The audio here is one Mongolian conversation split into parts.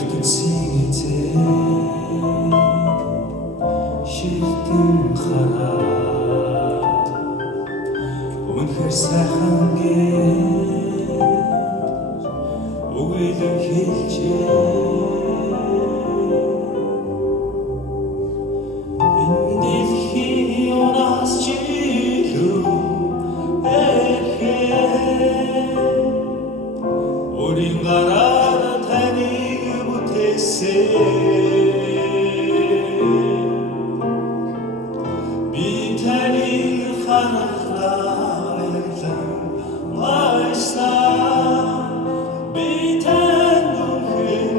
ертөнцийн эзэн шилтэн хараад үнэхээр сайхан гэж үгээлэн хэлжээ. Энэ дэлхийн унаас ч илүү эрхээ өөрийн гараар таныг бүтээсэн. Би таныг харахтаа баярлан би танд үнэхээр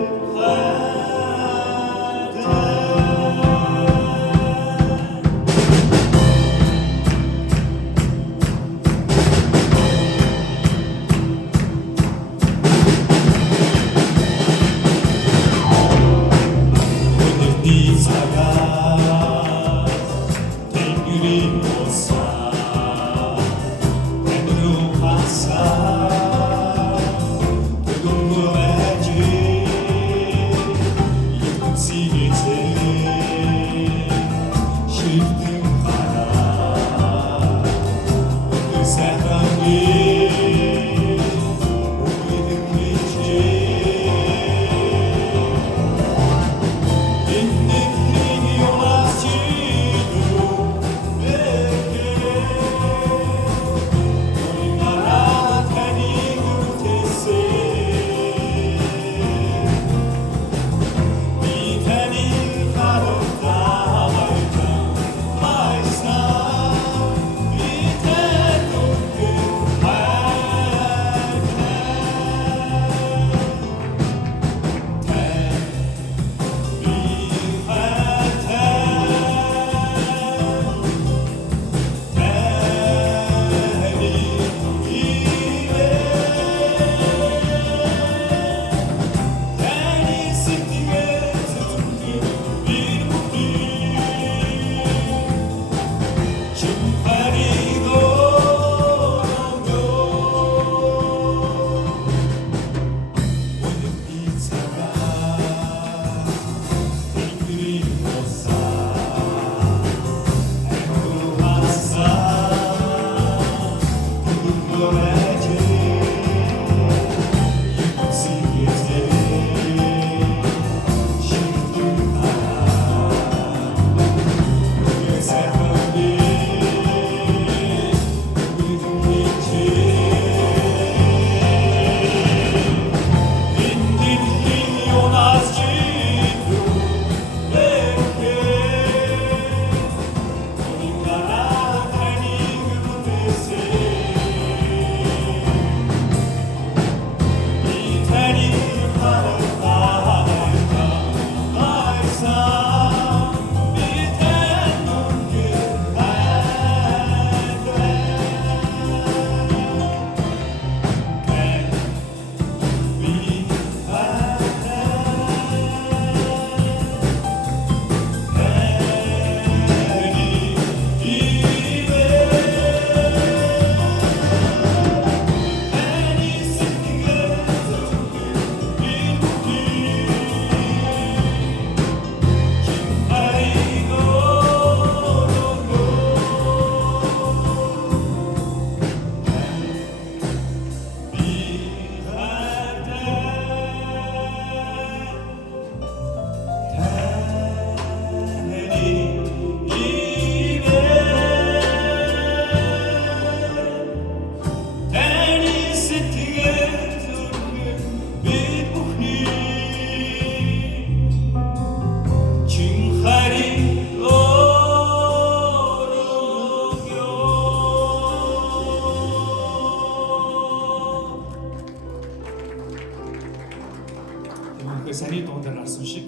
сарын дундаар гарсан шиг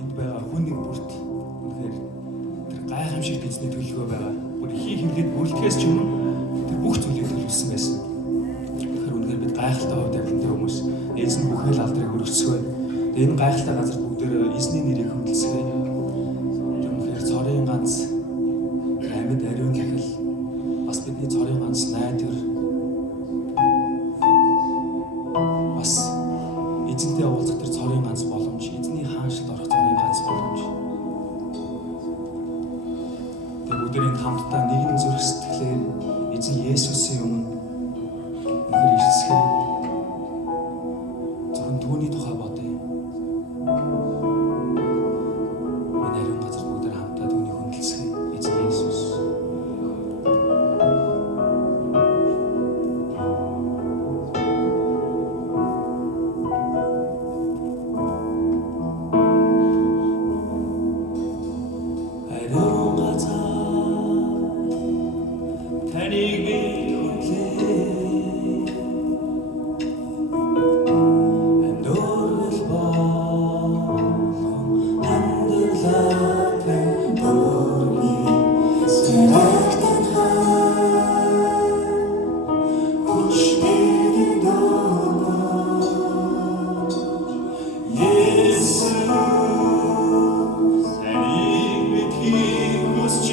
энд байгаа хүн нэг бүрт үнэхээр тэр гайхамшигт эзний төлөвлөгөө байгаа. Бүр ихийг хэмлээд бүрэлдэхээс ч өмнө тэр бүх зүйлийг төлөвлөсөн байсан. Тэгэхээр үнэхээр бид гайхалтай хувьд амьдтай хүмүүс эзэн бүхэл алдрыг өргөцгөө. Тэгээ энэ гайхалтай газар бүгдээр эзний нэрийг хөндөлсгөө. Үнэхээр цорын ганц амьд ариун захил бас бидний цорын ганц найдвар бас эзэнтэй уулзах тэр цорын ганц боломж, эзний хааншид орох зургийн ганц боломж. Тэр бүгдийн хамтдаа нэгэн зүрх сэтгэлээр эзэн Есүсийн өмнө үнээр ирсгээ. Зөвхөн түүний тухай бодъё. Манай ариун газар бүгдээр хамтдаа түүнийг хүндэлцгээе. Эзэн Есүс. Ариун газар таныг би хүндлээ. Амьдуурал болгон амьдралаа бүрний зэрэгтэн хүч бидэнд дөрөв. Есүс таныг мэдхийг хүсч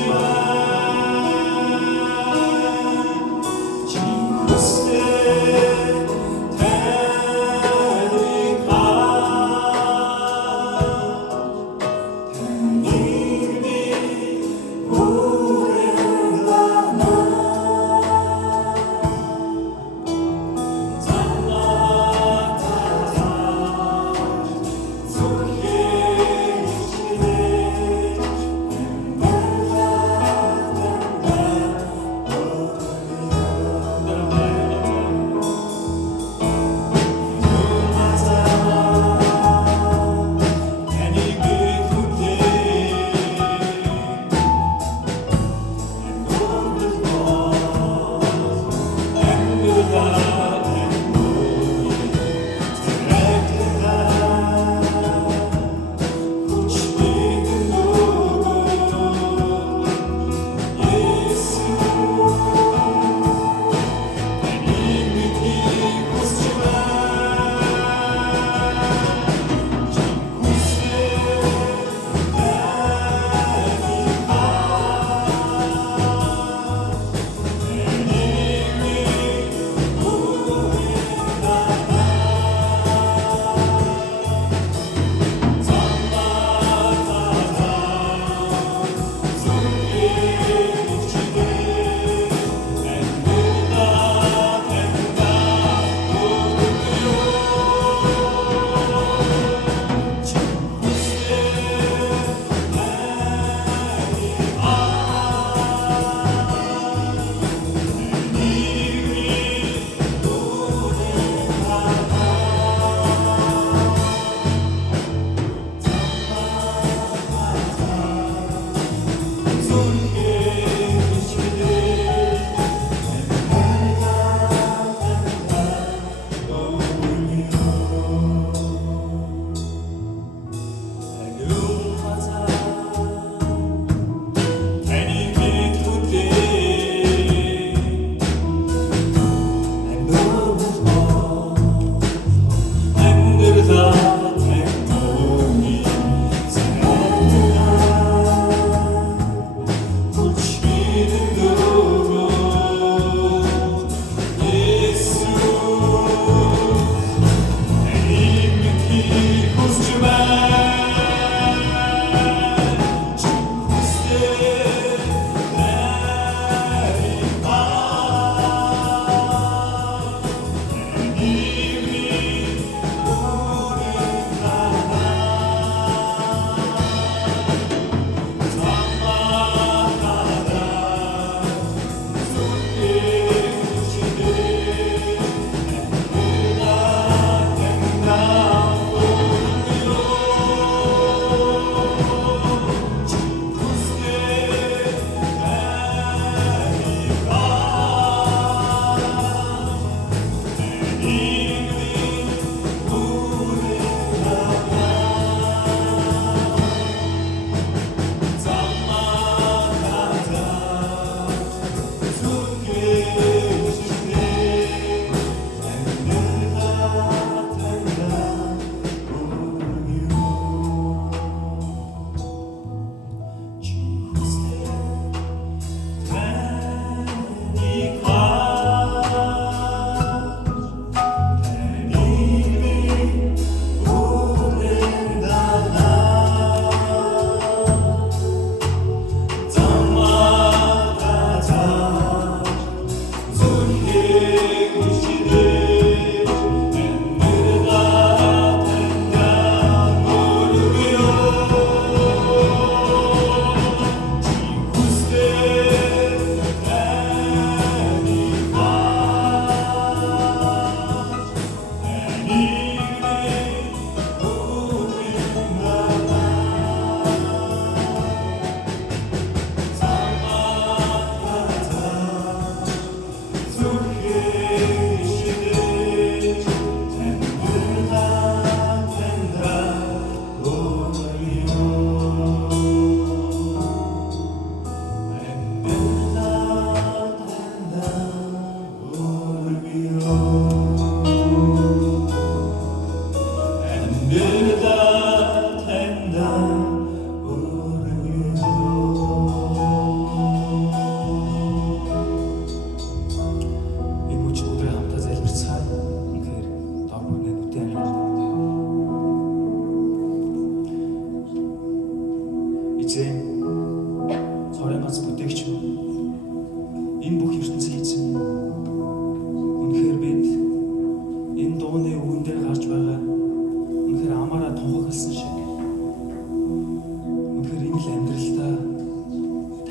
Yeah.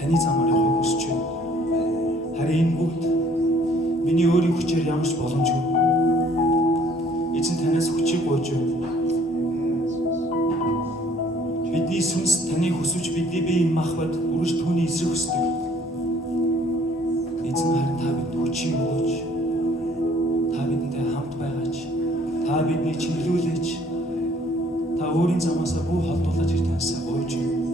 таны замаар явахыг хүсэж байна. Харин энэ бүгд миний өөрийн хүчээр ямар ч боломжгүй. Эзэн танаас хүчийг гуйж байна. Бидний сүнс таны хүсвч бидний биеийг махбод үргэлж түүний эсрэг хүсдэг. Эзэн харин та бидэнд хүчийг өгөөч. Та бидэнтэй хамт байгаач. Та биднийг чиглүүлээч. Та өөрийн замаасаа бүх холдуулж ир таньсаа гуйж байна.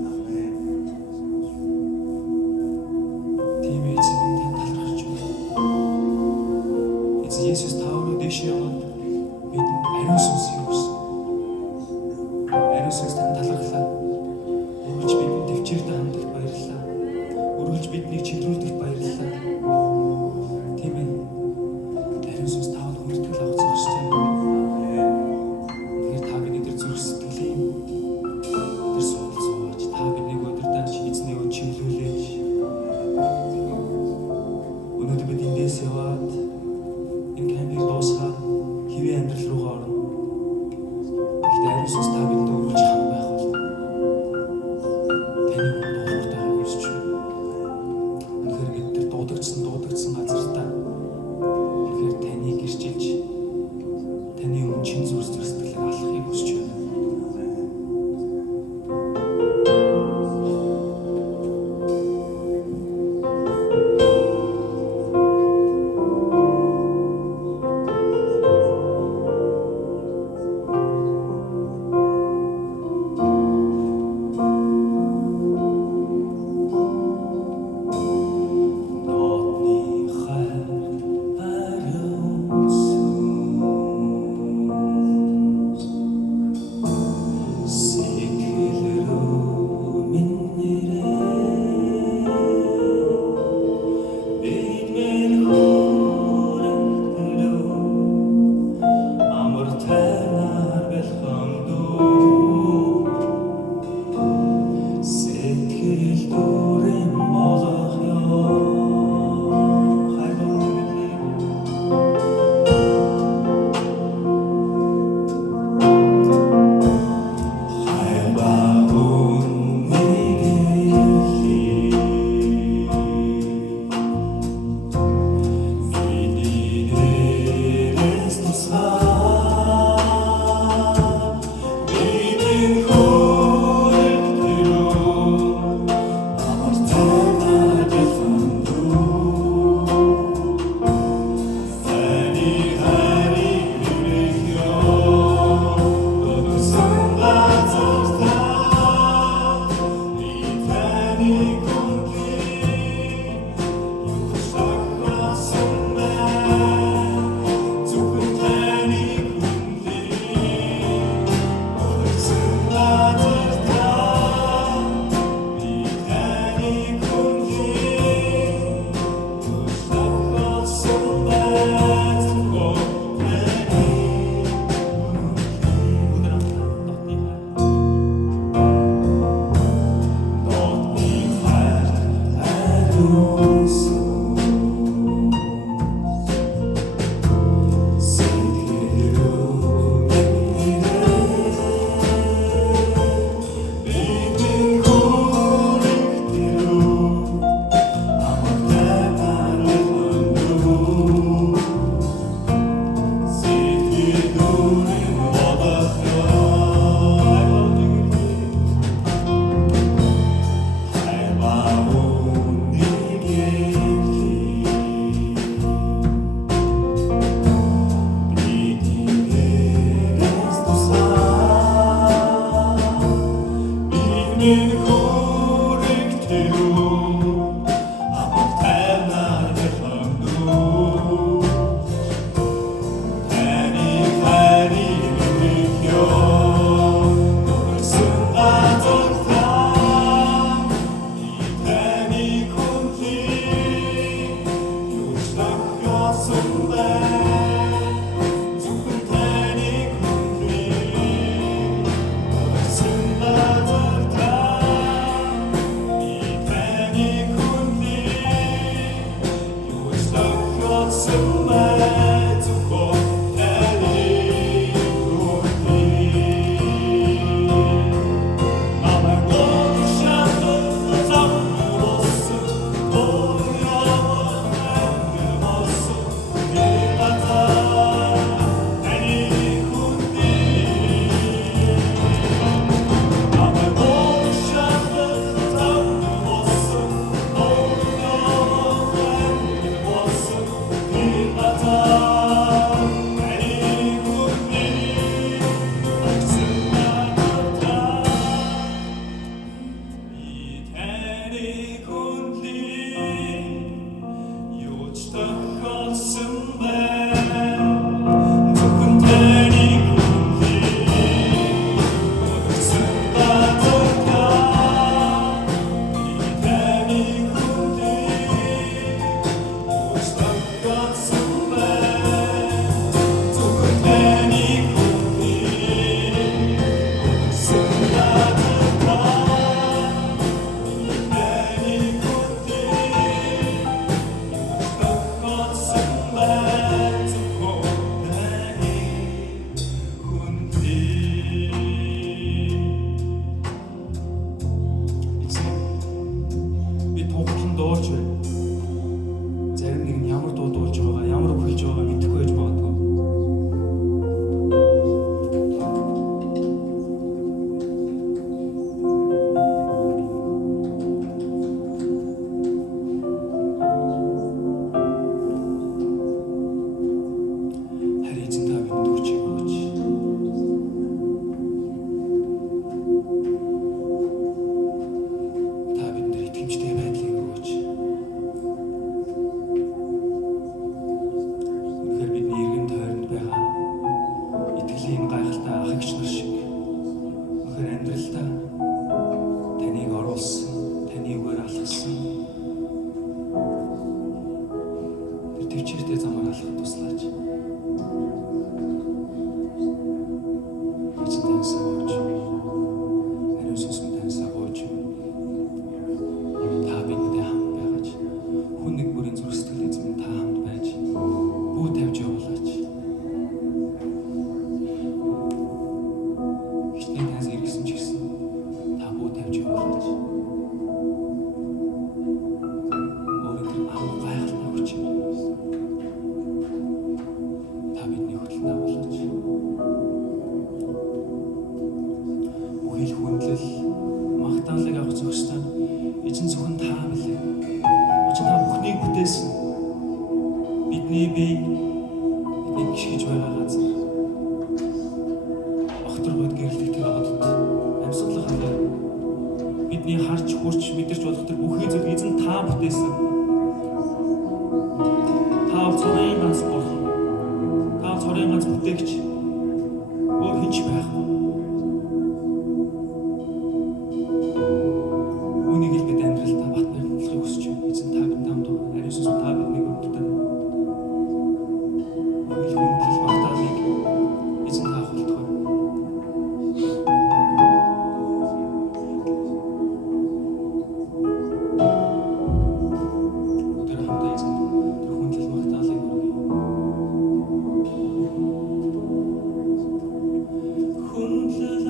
Тийм эзэн тань талархаж байна. Эзэн Есүс та өөрөө дэше яваад бидэнд ариун сүнсийг өгсөн. Ариун сүнс тань талархлаа. Үргэлж бидэнд төвчээртэй хандлагт баярлалаа. Үргэлж биднийг чиглүүлдэгт баярлалаа. Тийм ээ. Ариун сүнс таавал хүндэтгэл авах зогсож байна. Тэгэхээр та бидний тэр зүрх сэтгэлийн тэр суулцууч та биднийг өдөртөж эзнийг чиглүүлээч. Өнөөдөр бид эндээс яваад энэ камерыг дуусгаад хэвээ амьдрал руугаа орно. Гэхдээ ариун сүнс та бидэнд өргөж хам байх бол таны хүн дуулууртай хүсэж байна. Үнэхээр бид тэр дуудагдсан газартаа үнэхээр таныг гэрчилж таны өмнө чин зүрх сэтгэлээр алхахыг хүсэж байна. Бүхий л хүндлэл магтаалыг авах зохистой эзэн зөвхөн та билээ. Учир та бүхнийг бүтээсэн. Бидний бие бидний гიშгэж байгаа газар огторгойд гэрэлтэх тэр одод амьсгалах хавар бидний харж хурч мэдэрч болох тэр бүхий зүйл эзэн та бүтээсэн. Та цорын ганц бурхан. Та цорын ганц бүтээгч. Өөр хинч байхгүй. Үүнийг л бид амьдралдаа бат баримтлахыг хүсэж байна. Эзэн та бидэнд хамт байна. Ариун сүнс та биднийг өдөртөө. Бүхий хүндлэл магтаалыг эзэн та хулдгаа. Өдөр хамтаа эзэн тэр хүндлэл магтаалыг өргөе. Хүндлэл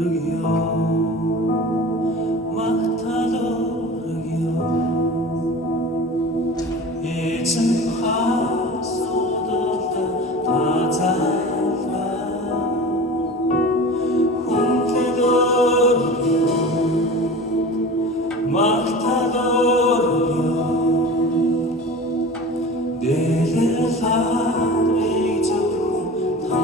өргөе. Магтаал өргөе. Эзэн хасуудалд та зайлва. Хүндлэл өргөе. Магтаал өргөе. Дэлэл харыг зөвхөн та.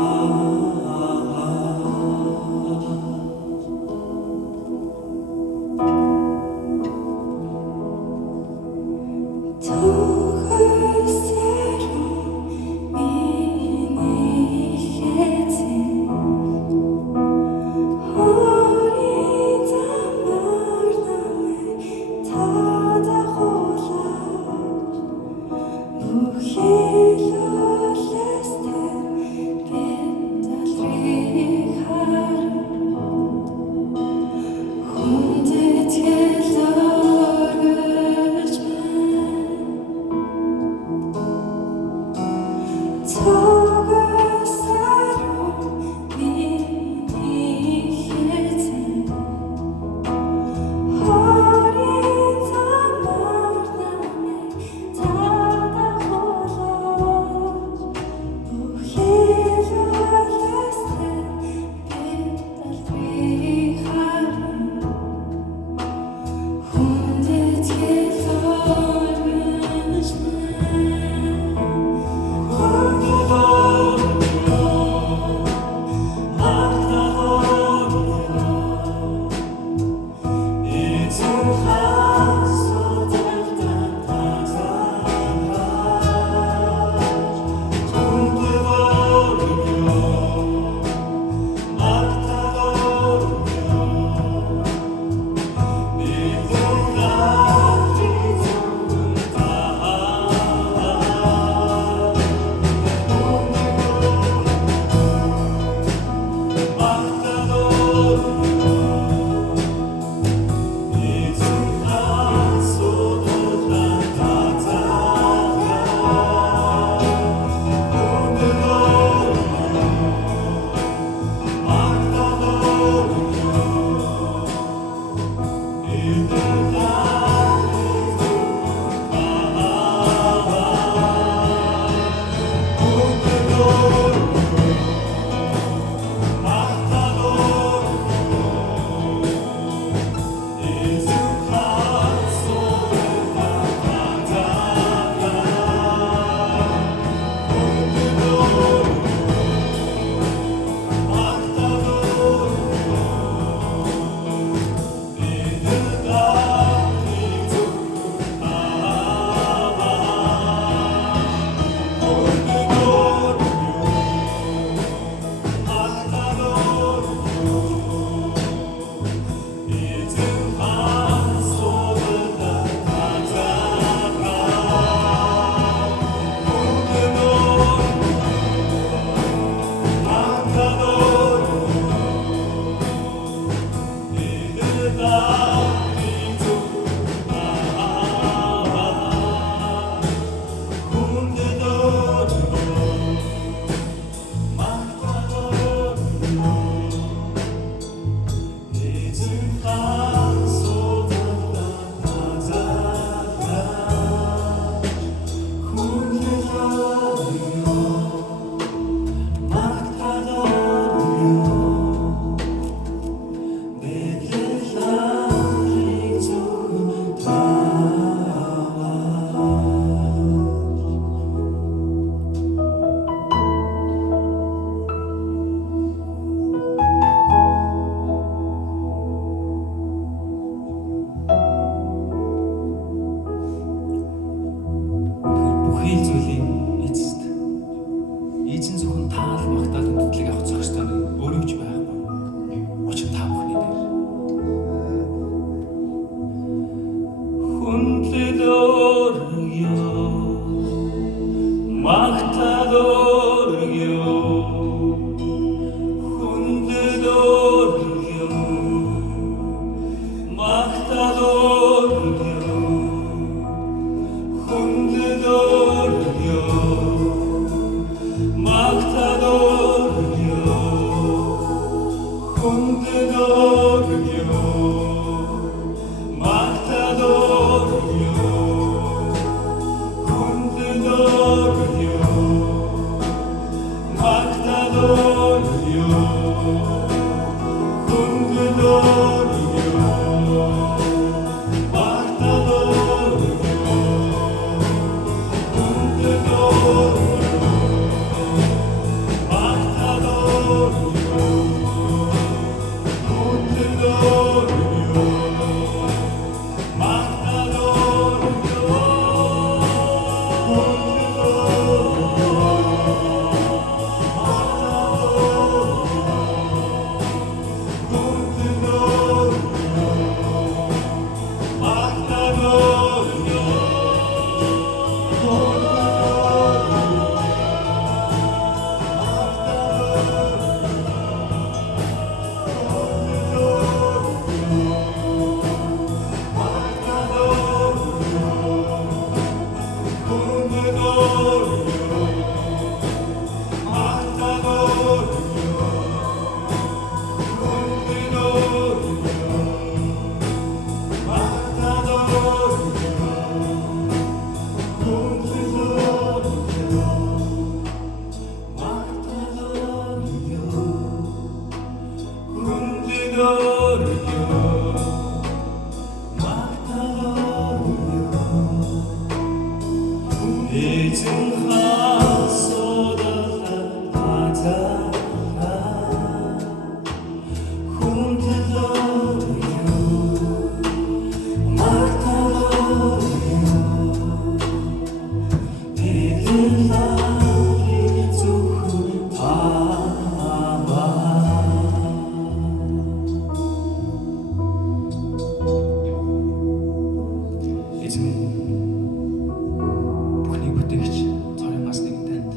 Бүхний бүтээгч цорын гас нэгэн танд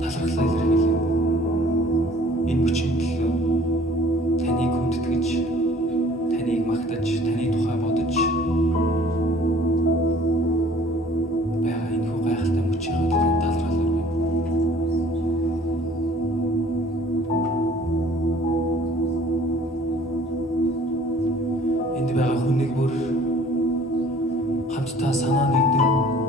талархлаа илэрхийлье. Энэ мөчийн төлөө таныг хүндэтгэж, таныг магтаж, таны тухай бодож байгаа энэ хүү гайхалтай мөчийн төлөө талархлаа. Энд байгаа хүнийг бүр хамтдаа санаа нэгдэн